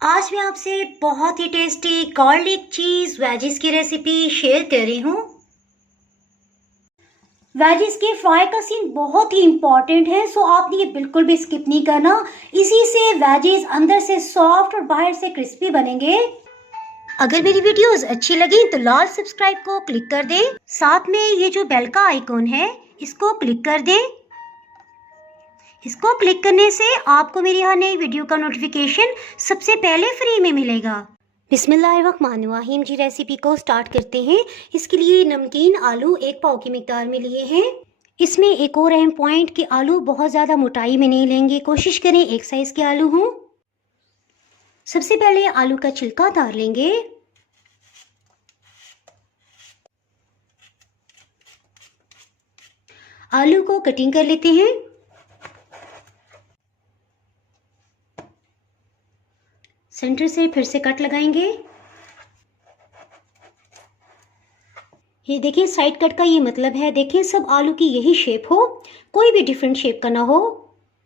आज मैं आपसे बहुत ही टेस्टी गार्लिक चीज वेजिस की रेसिपी शेयर कर रही हूँ। वेजिस के फ्राई का सीन बहुत ही इम्पॉर्टेंट है, सो आपने ये बिल्कुल भी स्किप नहीं करना। इसी से वेजिस अंदर से सॉफ्ट और बाहर से क्रिस्पी बनेंगे। अगर मेरी वीडियोस अच्छी लगी तो लाल सब्सक्राइब को क्लिक कर दें। साथ में ये जो बेल का आइकॉन है इसको क्लिक कर दें। इसको क्लिक करने से आपको मेरी हर नई वीडियो का नोटिफिकेशन सबसे पहले फ्री में मिलेगा। बिस्मिल्लाहिर्रहमानिर्रहीम जी, रेसिपी को स्टार्ट करते हैं। इसके लिए नमकीन आलू 1 पाव की मिकदार में लिए हैं। इसमें एक और अहम पॉइंट कि आलू बहुत ज़्यादा मोटाई में नहीं लेंगे, कोशिश करें एक साइज़ के आलू हों। सबसे पहले आलू का छिलका उतार लेंगे। आलू को कटिंग कर लेते हैं। सेंटर से फिर से कट लगाएंगे। ये देखिए, साइड कट का ये मतलब है, देखिए सब आलू की यही शेप हो, कोई भी डिफरेंट शेप का ना हो।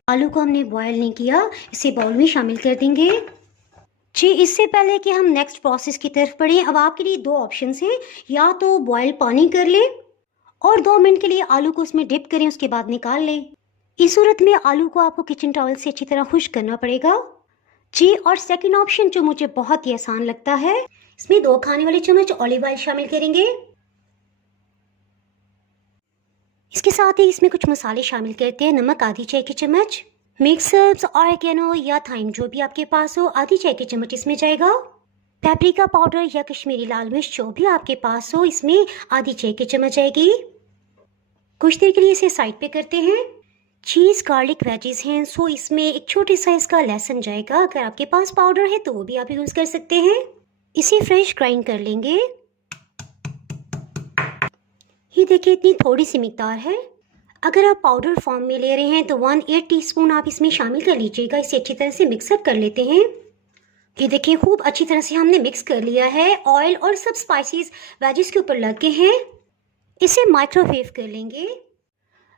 आलू को हमने बॉयल नहीं किया, इसे बाउल में शामिल कर देंगे। जी, इससे पहले कि हम नेक्स्ट प्रोसेस की तरफ बढ़ें, अब आपके लिए 2 ऑप्शंस हैं। या तो बॉयल पानी कर लें और 2 मिनट के लिए आलू को उसमें डिप करें, उसके बाद निकाल लें। इस सूरत में आलू को आपको किचन टॉवल से अच्छी तरह खुश्क करना पड़ेगा। जी, और सेकंड ऑप्शन जो मुझे बहुत ही आसान लगता है, इसमें 2 खाने वाले चम्मच ऑलिव ऑयल शामिल करेंगे। इसके साथ ही इसमें कुछ मसाले शामिल करते हैं। नमक आधी चाय की चम्मच, मिक्स हर्ब्स, ऑरिगेनो या थाइम जो भी आपके पास हो, आधी चाय की चम्मच इसमें जाएगा। पेपरिका पाउडर या कश्मीरी लाल मिर्च जो भी आपके पास हो, इसमें आधी चाय की चम्मच आएगी। कुछ देर के लिए इसे साइड पे करते हैं। चीज़ गार्लिक वेजिस हैं, सो इसमें एक छोटे साइज का लहसुन जाएगा। अगर आपके पास पाउडर है तो वो भी आप यूज़ कर सकते हैं। इसे फ्रेश ग्राइंड कर लेंगे। ये देखिए, इतनी थोड़ी सी मिकदार है। अगर आप पाउडर फॉर्म में ले रहे हैं तो 1/8 टीस्पून आप इसमें शामिल कर लीजिएगा। इसे अच्छी तरह से मिक्सअप कर लेते हैं। ये देखिए, खूब अच्छी तरह से हमने मिक्स कर लिया है। ऑयल और सब स्पाइसेस वेजिस के ऊपर लग गए हैं। इसे माइक्रोवेव कर लेंगे।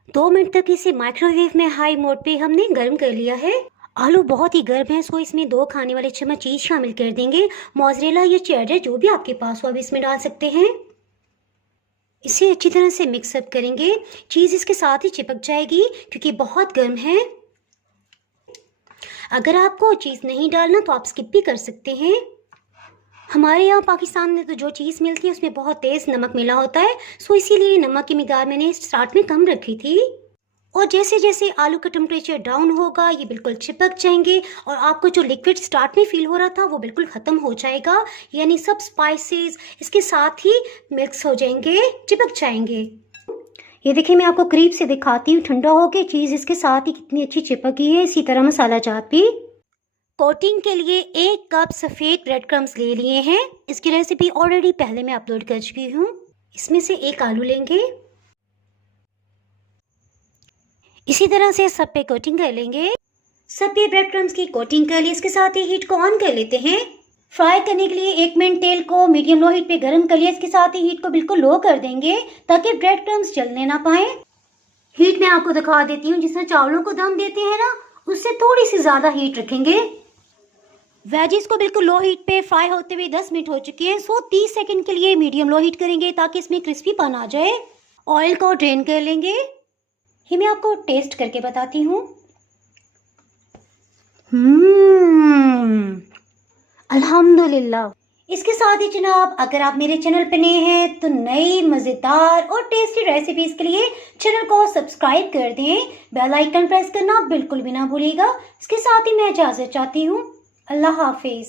2 मिनट तक इसे माइक्रोवेव में हाई मोड पे हमने गर्म कर लिया है। आलू बहुत ही गर्म है, सो इसमें 2 खाने वाले चम्मच चीज़ शामिल कर देंगे। मोज़रेला या चेडर जो भी आपके पास हो आप इसमें डाल सकते हैं। इसे अच्छी तरह से मिक्सअप करेंगे। चीज़ इसके साथ ही चिपक जाएगी क्योंकि बहुत गर्म है। अगर आपको चीज़ नहीं डालना तो आप स्किप भी कर सकते हैं। हमारे यहाँ पाकिस्तान में तो जो चीज़ मिलती है उसमें बहुत तेज़ नमक मिला होता है, सो इसीलिए नमक की मिकदार मैंने स्टार्ट में कम रखी थी। और जैसे जैसे आलू का टेम्परेचर डाउन होगा ये बिल्कुल चिपक जाएंगे और आपको जो लिक्विड स्टार्ट में फील हो रहा था वो बिल्कुल ख़त्म हो जाएगा। यानी सब स्पाइसेस इसके साथ ही मिक्स हो जाएंगे, चिपक जाएंगे। ये देखिए, मैं आपको करीब से दिखाती हूँ। ठंडा हो के चीज़ इसके साथ ही कितनी अच्छी चिपकी है। इसी तरह मसाला जात भी। कोटिंग के लिए 1 कप सफ़ेद ब्रेड क्रम्स ले लिए हैं। इसकी रेसिपी ऑलरेडी पहले मैं अपलोड कर चुकी हूँ। इसमें से 1 आलू लेंगे। इसी तरह से सब पे कोटिंग कर लेंगे। सब पे ब्रेड क्रम्स की कोटिंग कर ली। इसके साथ ही हीट को ऑन कर लेते हैं। फ्राई करने के लिए 1 मिनट तेल को मीडियम लो हीट पे गर्म कर लिया। इसके साथ ही हीट को बिल्कुल लो कर देंगे ताकि ब्रेड क्रम्स जलने ना पाए। हीट मैं आपको दिखा देती हूँ। जिस तरह चावलों को दम देते हैं ना, उससे थोड़ी सी ज़्यादा हीट रखेंगे। वेजिस को बिल्कुल लो हीट पे फ्राई होते हुए 10 मिनट हो चुके हैं, सो 30 सेकंड के लिए मीडियम लो हीट करेंगे ताकि इसमें क्रिस्पीपन आ जाए। ऑयल को ड्रेन कर लेंगे। ये मैं आपको टेस्ट करके बताती हूँ। अल्हम्दुलिल्लाह। इसके साथ ही जनाब, अगर आप मेरे चैनल पे नए हैं तो नई मज़ेदार और टेस्टी रेसिपीज़ के लिए चैनल को सब्सक्राइब कर दें। बेल आइकन प्रेस करना बिल्कुल भी ना भूलिएगा। इसके साथ ही मैं इजाज़त चाहती हूँ। अल्लाह हाफिज़।